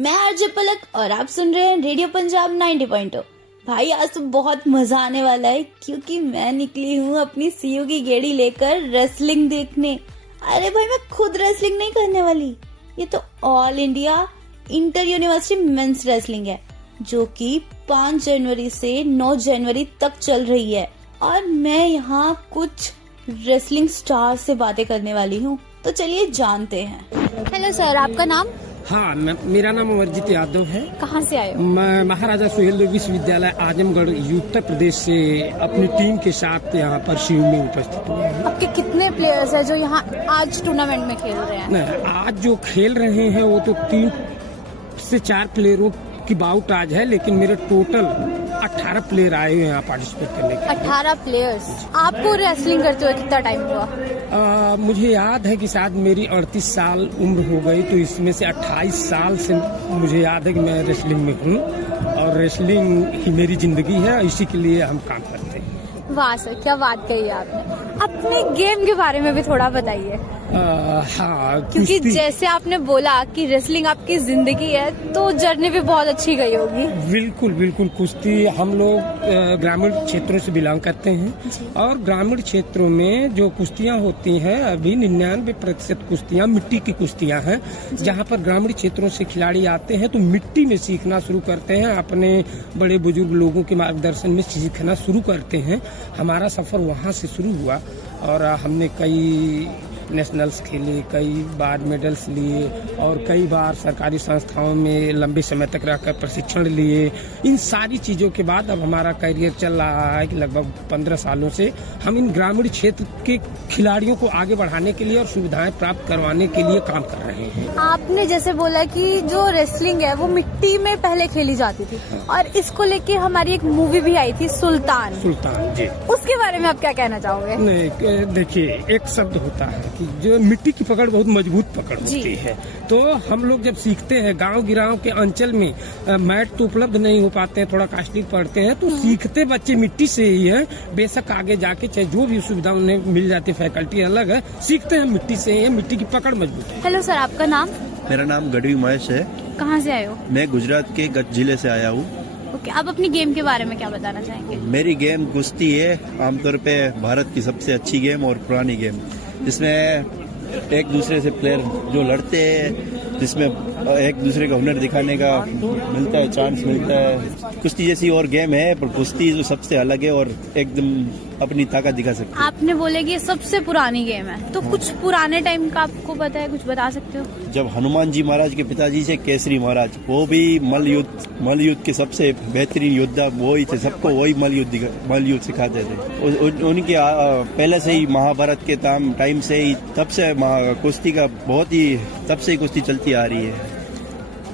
मैं आरजे पलक और आप सुन रहे हैं रेडियो पंजाब 90.0। भाई आज तो बहुत मजा आने वाला है क्योंकि मैं निकली हूँ अपनी सीयू की गेड़ी लेकर रेसलिंग देखने। अरे भाई मैं खुद रेसलिंग नहीं करने वाली, ये तो all India inter university men's wrestling है जो कि 5 जनवरी से 9 जनवरी तक चल रही है और मैं यहाँ कुछ रेसलिंग स्टार से बातें करने वाली हूँ, तो चलिए जानते हैं। हेलो सर, आपका नाम? हाँ, मेरा नाम अमरजीत यादव है। कहाँ से आए हो? मैं महाराजा सुहेलदेव विश्वविद्यालय आजमगढ़ उत्तर प्रदेश से अपनी टीम के साथ यहाँ पर सीयू में उपस्थित हुए हैं। आपके कितने प्लेयर्स हैं जो यहाँ आज टूर्नामेंट में खेल रहे हैं? नहीं, आज जो खेल रहे हैं वो तो 3 से 4 प्लेयरों की बाउट आज है, लेकिन मेरे टोटल 18 प्लेयर आए हुए हैं पार्टिसिपेट करने के लिए। 18 प्लेयर्स। आपको रेसलिंग करते हुए कितना टाइम हुआ? मुझे याद है कि शायद मेरी 38 साल उम्र हो गई, तो इसमें से 28 साल से मुझे याद है कि मैं रेसलिंग में हूँ और रेसलिंग ही मेरी जिंदगी है, इसी के लिए हम काम करते हैं। वाह सर, क्या बात कही आपने। अपने गेम के बारे में भी थोड़ा बताइए। हाँ, क्योंकि जैसे आपने बोला कि रेसलिंग आपकी जिंदगी है, तो जर्नी भी बहुत अच्छी गई होगी। बिल्कुल बिल्कुल। कुश्ती हम लोग ग्रामीण क्षेत्रों से बिलोंग करते हैं और ग्रामीण क्षेत्रों में जो कुश्तियाँ होती हैं अभी 99% कुश्तियाँ मिट्टी की कुश्तियाँ हैं, जहाँ पर ग्रामीण क्षेत्रों से खिलाड़ी आते हैं तो मिट्टी में सीखना शुरू करते हैं, अपने बड़े बुजुर्ग लोगों के मार्गदर्शन में सीखना शुरू करते हैं। हमारा सफर वहाँ से शुरू हुआ और हमने कई नेशनल्स खेले, कई बार मेडल्स लिए और कई बार सरकारी संस्थाओं में लंबे समय तक रहकर प्रशिक्षण लिए। इन सारी चीज़ों के बाद अब हमारा करियर चल रहा है कि लगभग 15 सालों से हम इन ग्रामीण क्षेत्र के खिलाड़ियों को आगे बढ़ाने के लिए और सुविधाएं प्राप्त करवाने के लिए काम कर रहे हैं। आपने जैसे बोला कि जो रेसलिंग है वो मिट्टी में पहले खेली जाती थी और इसको लेके हमारी एक मूवी भी आई थी सुल्तान जी, उसके बारे में आप क्या कहना चाहोगे? नहीं, देखिए, एक शब्द होता है कि जो मिट्टी की पकड़ बहुत मजबूत पकड़ होती है, तो हम लोग जब सीखते हैं गांव गिराव के अंचल में मैट तो उपलब्ध नहीं हो पाते हैं, थोड़ा कॉस्टली पड़ते हैं, तो सीखते बच्चे मिट्टी से ही है। बेशक आगे जाके चाहे जो भी सुविधा उन्हें मिल जाती, फैकल्टी अलग है, सीखते हैं मिट्टी से ही है, मिट्टी की पकड़ मजबूत है। हेलो सर, आपका नाम? मेरा नाम गढ़वी महेश है। कहाँ से आए हो? मैं गुजरात के कच्छ जिले से आया हूँ। ओके, आप अपनी गेम के बारे में क्या बताना चाहेंगे? मेरी गेम कुश्ती है, आमतौर पे भारत की सबसे अच्छी गेम और पुरानी गेम, जिसमें एक दूसरे से प्लेयर जो लड़ते हैं, जिसमें एक दूसरे का हुनर दिखाने का मिलता है, चांस मिलता है। कुश्ती जैसी और गेम है, पर कुश्ती जो सबसे अलग है और एकदम अपनी ताकत दिखा सकती है। आपने बोले कि ये सबसे पुरानी गेम है, तो कुछ पुराने टाइम का आपको पता है, कुछ बता सकते हो? जब हनुमान जी महाराज के पिताजी से केसरी महाराज, वो भी मल्लयुद्ध के सबसे बेहतरीन योद्धा वो ही थे, सबको वही मल्लयुद्ध सिखाते थे। उनके पहले से ही महाभारत के टाइम से ही, तब से कुश्ती का बहुत ही, तब से ही कुश्ती चलती आ रही है।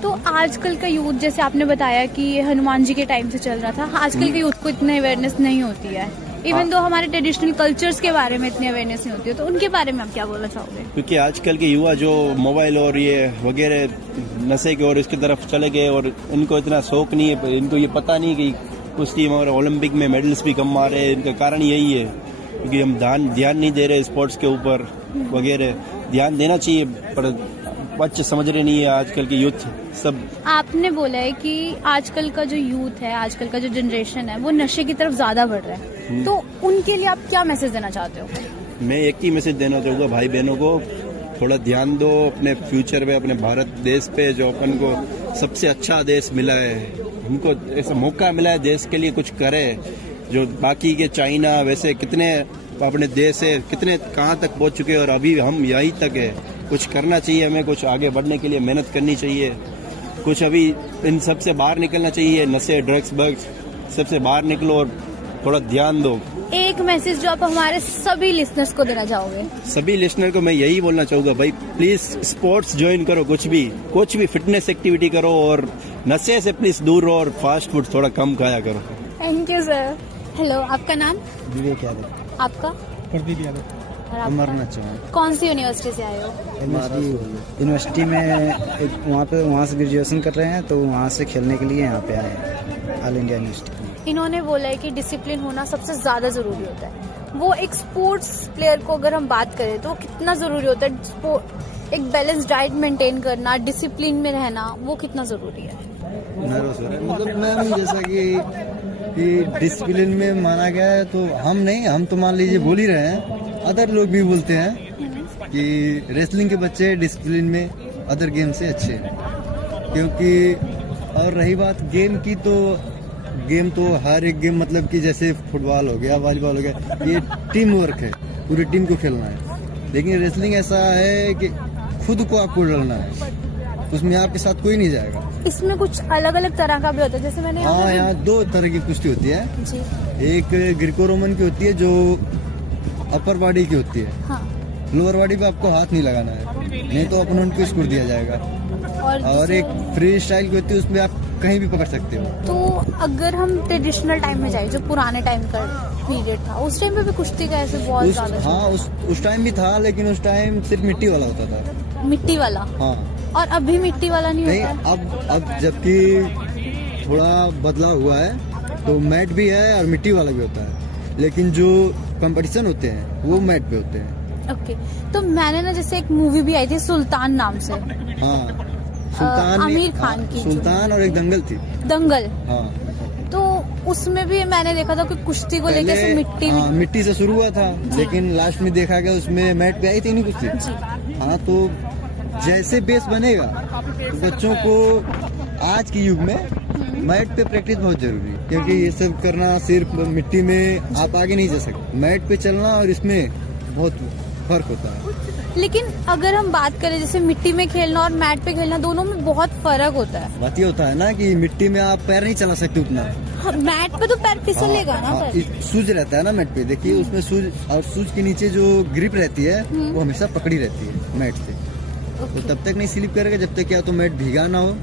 तो आजकल का यूथ, जैसे आपने बताया कि ये हनुमान जी के टाइम से चल रहा था, आजकल के यूथ को इतनी अवेयरनेस नहीं होती है, इवन दो हमारे ट्रेडिशनल कल्चर्स के बारे में इतनी अवेयरनेस नहीं होती है, तो उनके बारे में आप क्या बोलना चाहोगे? क्योंकि आजकल के युवा जो मोबाइल और ये वगैरह नशे की और इसकी तरफ चले गए और इनको इतना शौक नहीं है, इनको ये पता नहीं कि कुश्ती में और ओलंपिक में मेडल्स भी कम आ रहे हैं। इनका कारण यही है क्योंकि हम ध्यान नहीं दे रहे स्पोर्ट्स के ऊपर वगैरह। ध्यान देना चाहिए पर बच्चे समझ रहे नहीं है, आजकल के यूथ सब। आपने बोला है कि आजकल का जो यूथ है, आजकल का जो जनरेशन है, वो नशे की तरफ ज्यादा बढ़ रहा है, तो उनके लिए आप क्या मैसेज देना चाहते हो? मैं एक ही मैसेज देना चाहूँगा भाई बहनों को, थोड़ा ध्यान दो अपने फ्यूचर पे, अपने भारत देश पे, जो अपन को सबसे अच्छा देश मिला है, हमको ऐसा मौका मिला है देश के लिए कुछ करे। जो बाकी के चाइना वैसे कितने अपने देश है, कितने कहाँ तक पहुँच चुके हैं और अभी हम यहीं तक है। कुछ करना चाहिए हमें, कुछ आगे बढ़ने के लिए मेहनत करनी चाहिए, कुछ अभी इन सब से बाहर निकलना चाहिए, नशे ड्रग्स बग्स सबसे बाहर निकलो और थोड़ा ध्यान दो। एक मैसेज जो आप हमारे सभी लिसनर्स को देना चाहोगे? सभी लिसनर को मैं यही बोलना चाहूँगा, भाई प्लीज स्पोर्ट्स ज्वाइन करो, कुछ भी फिटनेस एक्टिविटी करो और नशे से प्लीज दूर रहो और फास्ट फूड थोड़ा कम खाया करो। Thank you sir. हेलो, आपका नाम? विवेक यादव। आपका? प्रदीप यादव। अमरनाथ। कौन सी यूनिवर्सिटी से आए हो? यूनिवर्सिटी में वहाँ से ग्रेजुएशन कर रहे हैं, तो वहाँ से खेलने के लिए यहाँ पे आए हैं, ऑल इंडिया यूनिवर्सिटी। इन्होंने बोला है कि डिसिप्लिन होना सबसे ज्यादा जरूरी होता है। वो एक स्पोर्ट्स प्लेयर को अगर हम बात करें तो वो कितना जरूरी होता है, एक बैलेंस डाइट मेंटेन करना, डिसिप्लिन में रहना, वो कितना जरूरी है। मतलब मैम जैसा कि डिसिप्लिन में माना गया है, तो हम तो मान लीजिए बोल ही रहे हैं, अदर लोग भी बोलते हैं कि रेसलिंग के बच्चे डिसिप्लिन में अदर गेम से अच्छे हैं। क्योंकि और रही बात गेम की, तो गेम तो हर एक गेम मतलब कि जैसे फुटबॉल हो गया, वॉलीबॉल हो गया, ये टीम वर्क है, पूरी टीम को खेलना है। लेकिन रेसलिंग ऐसा है कि खुद को आपको लड़ना है, उसमें आपके साथ कोई नहीं जाएगा। इसमें कुछ अलग अलग तरह का भी होता है, जैसे मैंने यहाँ 2 तरह की कुश्ती होती है जी। एक ग्रीको रोमन की होती है जो अपर बॉडी की होती है, हाँ। लोअर बॉडी पे आपको हाथ नहीं लगाना है, नहीं तो अपोनेंट को स्कोर दिया जाएगा। और एक फ्री स्टाइल की होती है, उसमें आप कहीं भी पकड़ सकते हो। तो अगर हम ट्रेडिशनल टाइम में जाए, जो पुराने टाइम का पीरियड था, उस टाइम पे भी कुश्ती का ऐसे बहुत ज्यादा हाँ उस टाइम भी था, लेकिन उस टाइम सिर्फ मिट्टी वाला होता था। मिट्टी वाला? हाँ। और अभी मिट्टी वाला नहीं होता है? अब जबकि थोड़ा बदलाव हुआ है, तो मैट भी है और मिट्टी वाला भी होता है, लेकिन जो कंपटीशन होते हैं वो मैट पे होते हैं। ओके। तो मैंने ना जैसे एक मूवी भी आई थी सुल्तान नाम से, हाँ आमिर खान की, सुल्तान और एक दंगल थी, दंगल। हाँ। तो उसमें भी मैंने देखा था कि कुश्ती को लेकर से मिट्टी से शुरू हुआ था, लेकिन लास्ट में देखा गया उसमें मैट पे आई थी नहीं कुश्ती। हाँ, तो जैसे बेस बनेगा, तो बच्चों को आज के युग में मैट पे प्रैक्टिस बहुत जरूरी है, क्योंकि ये सब करना सिर्फ मिट्टी में आप आगे नहीं जा सकते। मैट पे चलना और इसमें बहुत फर्क होता है। लेकिन अगर हम बात करें जैसे मिट्टी में खेलना और मैट पे खेलना, दोनों में बहुत फर्क होता है। बात ये होता है ना कि मिट्टी में आप पैर नहीं चला सकते उतना, हाँ, मैट पे तो पैर फिसलेगा ना। सूज रहता है ना मैट पे, देखिए उसमें सूज, और सूज के नीचे जो ग्रिप रहती है वो हमेशा पकड़ी रहती है मैट से। तो तब तक नहीं स्लिप करेगा जब तक या तो मैट भीगा ना हो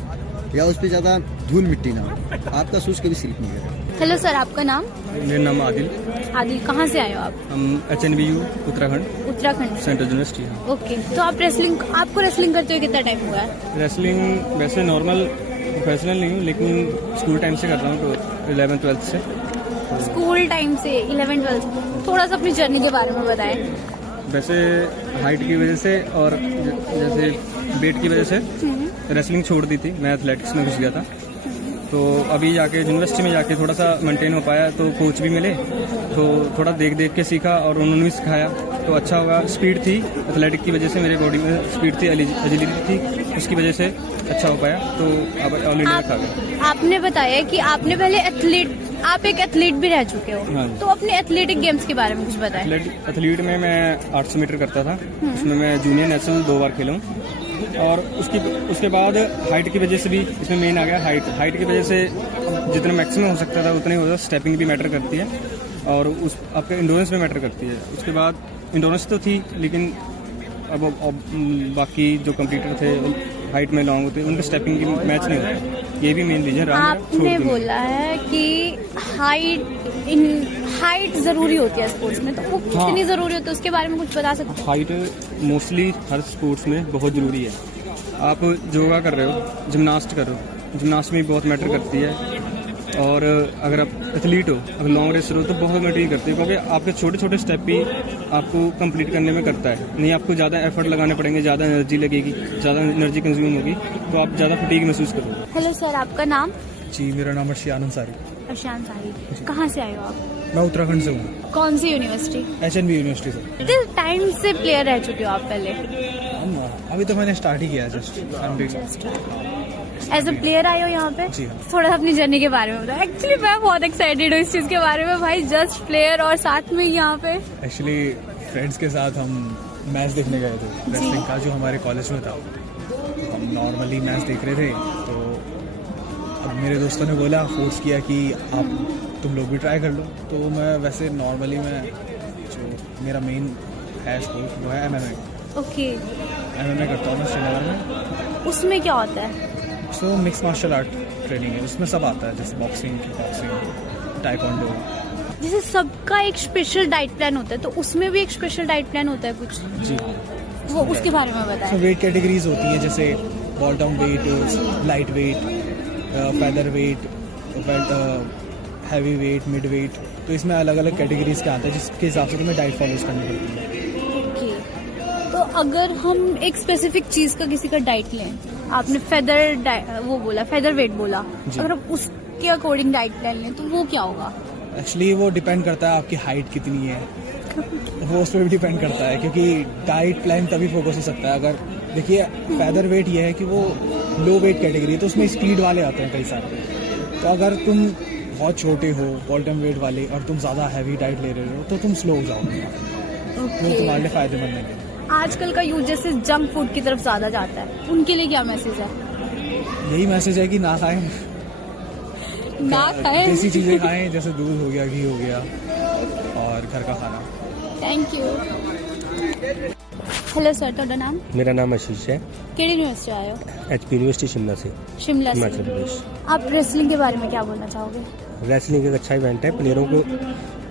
या उस पर ज्यादा धूल मिट्टी ना हो, आपका सूज कभी स्लिप नहीं करेगा। हेलो सर, आपका नाम? मेरा नाम आदिल। आदिल, कहाँ से आए हो आप? हम HNBU उत्तराखंड सेंट्रल यूनिवर्सिटी है। ओके। तो आपको रेसलिंग करते हुए कितना टाइम हुआ है? रेसलिंग वैसे नॉर्मल प्रोफेशनल नहीं हूँ, लेकिन स्कूल टाइम से कर रहा हूँ, तो 11th-12th से। स्कूल टाइम से 11th-12th। थोड़ा सा अपनी जर्नी के बारे में बताएं। वैसे हाइट की वजह से और जैसे वेट की वजह से रेसलिंग छोड़ दी थी, मैं एथलेटिक्स में घुस गया था। तो अभी जाके यूनिवर्सिटी में जाके थोड़ा सा मेंटेन हो पाया, तो कोच भी मिले, तो थोड़ा देख देख के सीखा और उन्होंने भी सिखाया, तो अच्छा होगा। स्पीड थी एथलेटिक की वजह से, मेरे बॉडी में स्पीड थी, एजिलिटी थी, उसकी वजह से अच्छा हो पाया, तो अब ऑल इंडिया खा गया। आपने बताया कि आपने पहले आप एक एथलीट भी रह चुके हो, हाँ। तो अपने एथलेटिक गेम्स के बारे में कुछ बताएं। एथलीट में मैं 800 मीटर करता था, उसमें मैं जूनियर नेशनल 2 बार खेला हूँ। और उसके बाद हाइट की वजह से भी इसमें मेन आ गया, हाइट की वजह से जितना मैक्सिमम हो सकता था उतना ही होता। स्टेपिंग भी मैटर करती है और उस आपके इंडोरेंस में मैटर करती है। उसके बाद इंडोरेंस तो थी, लेकिन अब बाकी जो कंप्यूटर थे हाइट में लॉन्ग होते, उनके स्टेपिंग की मैच नहीं होती, ये भी मेन रीजन रहा। आपने बोला है कि हाइट जरूरी होती है स्पोर्ट्स में, तो वो कितनी जरूरी होती है उसके बारे में कुछ बता सकते हैं? हाइट मोस्टली हर स्पोर्ट्स में बहुत जरूरी है। आप योगा कर रहे हो, जिम्नास्ट कर रहे हो, जिम्नास्ट में बहुत मैटर करती है। और अगर आप एथलीट हो, अगर लॉन्ग रेसर हो, तो बहुत मैटर करती है, क्योंकि आपके छोटे छोटे स्टेप भी आपको कंप्लीट करने में करता है। नहीं आपको ज़्यादा एफर्ट लगाने पड़ेंगे, ज़्यादा एनर्जी लगेगी, ज़्यादा एनर्जी कंज्यूम होगी, तो आप ज़्यादा फटीग महसूस करोगे। हेलो सर, आपका नाम? जी, मेरा नाम अर्शियान अंसारी। अर्शियान अंसारी, कहाँ से आए हो आप? मैं उत्तराखंड से हूँ। कौन सी यूनिवर्सिटी? HNB यूनिवर्सिटी से। कितने टाइम से प्लेयर रह चुके हो आप पहले? अभी तो मैंने स्टार्ट ही किया जस्ट। एज अ प्लेयर आए हो यहाँ पे? जी। थोड़ा सा अपनी जर्नी के बारे में बताओ। एक्चुअली मैं बहुत एक्साइटेड हूँ इस चीज के बारे में भाई, जस्ट प्लेयर और साथ में यहाँ पे। एक्चुअली फ्रेंड्स के साथ हम मैच देखने गए थे रेसलिंग का, जो हमारे कॉलेज में था। तो हम नॉर्मली मैच देख रहे थे, तो अब मेरे दोस्तों ने बोला, फोर्स किया कि तुम लोग भी ट्राई कर लो। तो मैं वैसे नॉर्मली जो मेरा मेन है स्पोर्ट वो है MMA। ओके। MMA करता हूँ मैं श्रीनगर में। उसमें क्या होता है? So mix martial art training है, उसमें सब आता है, जैसे बॉक्सिंग, टाइकोंडो। जैसे सबका एक स्पेशल डाइट प्लान होता है, तो उसमें भी एक स्पेशल डाइट प्लान होता है कुछ? जी। वो उसके बारे में बताएं। वेट कैटेगरीज होती है, जैसे ball down weight, light weight, feather weight, heavy weight, mid weight, तो इसमें अलग अलग कैटेगरीज के आता है जिसके हिसाब से तुम्हें डाइट फॉलो करनी पड़ती है। ओके, तो अगर हम एक स्पेसिफिक चीज का किसी का डाइट लें, आपने फेदर वेट बोला, अगर हम उसके अकॉर्डिंग डाइट लें तो वो क्या होगा? एक्चुअली वो डिपेंड करता है आपकी हाइट कितनी है, वो उस पर भी डिपेंड करता है, क्योंकि डाइट प्लान तभी फोकस हो सकता है अगर, देखिए फेदर वेट ये है कि वो लो वेट कैटेगरी है, तो उसमें स्पीड वाले आते हैं कई सारे, तो अगर तुम बहुत छोटे हो बॉटम वेट वाले और तुम ज़्यादा हैवी डाइट ले रहे हो तो तुम स्लो हो जाओगे, वो तुम्हारे लिए फायदेमंद नहीं है। आजकल का यूथ जैसे जंक फूड की तरफ ज़्यादा जाता है, उनके लिए क्या मैसेज है? यही मैसेज है कि ना खाएं, ना खाएं, देसी चीज़ें खाएं, जैसे दूध हो गया, घी हो गया और घर का खाना। Thank you. हेलो सर, ਤੁਹਾਡਾ ਨਾਮ? मेरा नाम आशीष है, ਕਿਹੜੀ यूनिवर्सिटी आए हो? HP यूनिवर्सिटी शिमला से, शिमला हिमाचल से। प्रदेश। आप रेसलिंग के बारे में क्या बोलना चाहोगे? रेसलिंग एक अच्छा इवेंट है, प्लेयरों को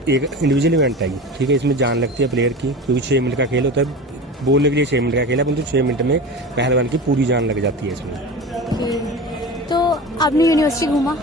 एक इंडिविजुअल इवेंट है, ठीक है, इसमें जान लगती है प्लेयर की, क्योंकि 6 मिनट का खेल होता है, बोलने के लिए 6 मिनट का खेल है, परंतु 6 मिनट में पहलवान की पूरी जान लग जाती है इसमें। तो आपने यूनिवर्सिटी घूमा,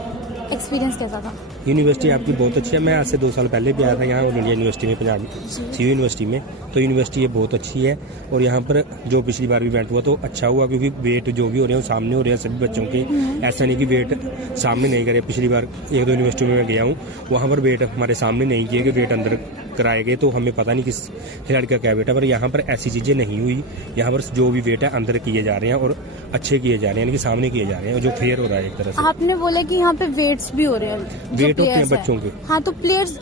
एक्सपीरियंस कैसा था? यूनिवर्सिटी आपकी बहुत अच्छी है, मैं आज से 2 साल पहले भी आया था यहाँ ऑल इंडिया यूनिवर्सिटी में, पंजाब CU यूनिवर्सिटी में, तो यूनिवर्सिटी ये बहुत अच्छी है, और यहाँ पर जो पिछली बार भी इवेंट हुआ तो अच्छा हुआ, क्योंकि वेट जो भी हो रहे हैं वो सामने हो रहे हैं सभी बच्चों के, ऐसा नहीं कि वेट सामने नहीं करे। पिछली बार 1-2 यूनिवर्सिटी में मैं गया हूँ, वहाँ पर वेट हमारे सामने नहीं किए कि वेट अंदर कराए गए, तो हमें पता नहीं किस खिलाड़ी का क्या वेट है, पर यहाँ पर ऐसी चीज़ें नहीं हुई, यहाँ पर जो भी वेट है अंदर किए जा रहे हैं और अच्छे किए जा रहे हैं, यानी कि सामने किए जा रहे हैं, और जो फेयर हो रहा है एक तरह से। आपने बोला कि यहाँ पे वेट्स भी हो रहे हैं, वेट होते हैं बच्चों के। हाँ, तो प्लेयर्स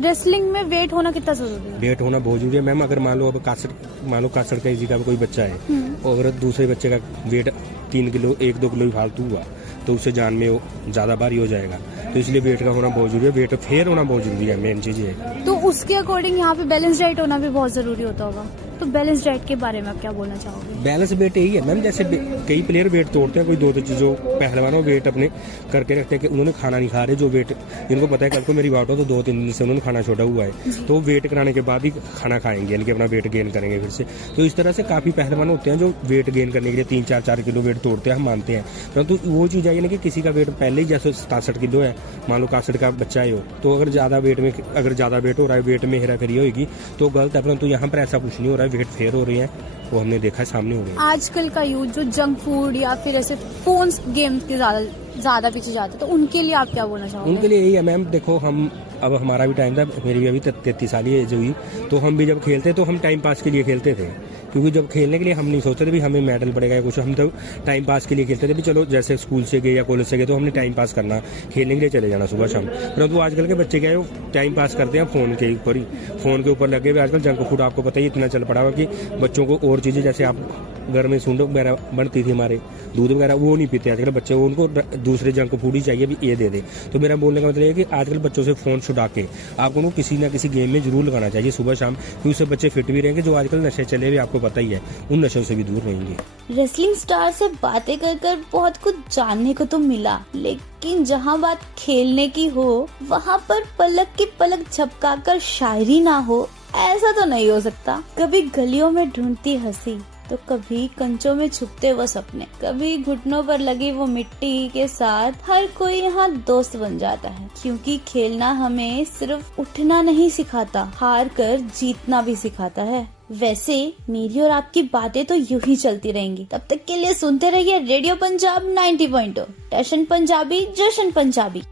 रेसलिंग में वेट होना कितना जरूरी है? वेट होना बहुत जरूरी है मैम। अगर मान लो अब कासड़ का किसी का कोई बच्चा है और अगर दूसरे बच्चे का वेट 3 किलो 1-2 किलो भी फालतू हुआ तो उससे जान में वो ज्यादा भारी हो जाएगा, तो इसलिए वेट का होना बहुत जरूरी है, वेट फेयर होना बहुत जरूरी है, मेन चीज है। तो उसके अकॉर्डिंग यहाँ पे बैलेंस डाइट होना भी बहुत जरूरी होता होगा, तो बैलेंस डाइट के बारे में आप क्या बोलना चाहोगे? बैलेंस वेट यही है मैम, जैसे कई प्लेयर वेट तोड़ते हैं, कोई 2 चीजों पहलवानों वेट अपने करके रखते हैं कि उन्होंने खाना नहीं खा रहे, जो वेट जिनको पता है कल को मेरी बात हो तो 2-3 दिन से उन्होंने खाना छोड़ा हुआ है, तो वेट कराने के बाद ही खाना खाएंगे, यानी कि अपना वेट गेन करेंगे फिर से। तो इस तरह से काफी पहलवान होते हैं जो वेट गेन करने के लिए 3-4 किलो वेट तोड़ते हैं, हम मानते हैं, परंतु वो चीज है यानी कि किसी का वेट पहले ही जैसे 67 किलो है, मान लो 61 का बच्चा है हो, तो अगर ज्यादा वेट हो रहा है, वेट में हेरा फेरी होगी तो गलत है, परंतु यहाँ पर ऐसा कुछ नहीं हो रहा है, वेट फेयर हो रही है, वो हमने देखा है, सामने हो रही है। आजकल का यूथ जो जंक फूड या फिर ऐसे फोन्स गेम्स के ज्यादा पीछे जाते, तो उनके लिए आप क्या बोलना चाहोगे? उनके लिए यही है मैम, देखो हम अब हमारा भी टाइम था, मेरी भी अभी 33 साल की एज हुई, तो हम भी जब खेलते तो हम टाइम पास के लिए खेलते थे, क्योंकि जब खेलने के लिए हम नहीं सोचते थे भी हमें मेडल पड़ेगा या कुछ, हम तो टाइम पास के लिए खेलते थे भी चलो जैसे स्कूल से गए या कॉलेज से गए तो हमने टाइम पास करना, खेलने के लिए चले जाना सुबह शाम। परंतु आजकल के बच्चे क्या है वो टाइम पास करते हैं फोन के ऊपर ही, फोन के ऊपर लगे हुए। आजकल जंक फूड आपको पता ही इतना चल पड़ा हुआ कि बच्चों को और चीजें, जैसे आप घर में सूंड वगैरह बनती थी हमारे, दूध वगैरह, वो नहीं पीते आजकल बच्चे, उनको दूसरे जंक फूड ही चाहिए भी ये दे दे। तो मेरा बोलने का मतलब है कि आजकल बच्चों से फोन छुड़ा के आपको उनको किसी ना किसी गेम में जरूर लगाना चाहिए सुबह शाम, क्योंकि उससे बच्चे फिट भी रहेंगे, जो आजकल नशे चले हुए आपको पता ही है, उन नशों से भी दूर रहेंगे। रेसलिंग स्टार से बातें कर बहुत कुछ जानने को तो मिला, लेकिन जहाँ बात खेलने की हो वहाँ पर पलक की पलक झपकाकर शायरी ना हो, ऐसा तो नहीं हो सकता। कभी गलियों में ढूंढती हंसी तो कभी कंचों में छुपते वो सपने, कभी घुटनों पर लगी वो मिट्टी के साथ हर कोई यहाँ दोस्त बन जाता है, क्योंकि खेलना हमें सिर्फ उठना नहीं सिखाता, हार कर जीतना भी सिखाता है। वैसे मेरी और आपकी बातें तो यूं ही चलती रहेंगी, तब तक के लिए सुनते रहिए रेडियो पंजाब 90.2, टशन पंजाबी जशन पंजाबी।